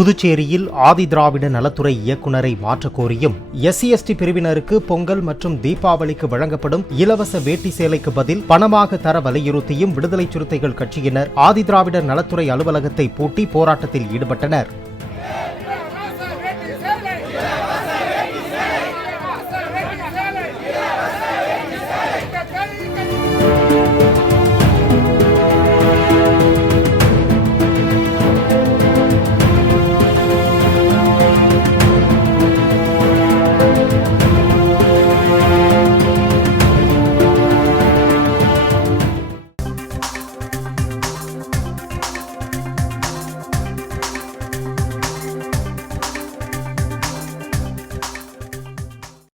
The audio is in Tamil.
புதுச்சேரியில் ஆதிதிராவிட நலத்துறை இயக்குநரை மாற்றக் கோரியும் SC/ST பிரிவினருக்கு பொங்கல் மற்றும் தீபாவளிக்கு வழங்கப்படும் இலவச வேட்டி சேலைக்கு பதில் பணமாக தர வலியுறுத்தியும் விடுதலை சிறுத்தைகள் கட்சியினர் ஆதிதிராவிடர் நலத்துறை அலுவலகத்தை பூட்டி போராட்டத்தில் ஈடுபட்டனர்.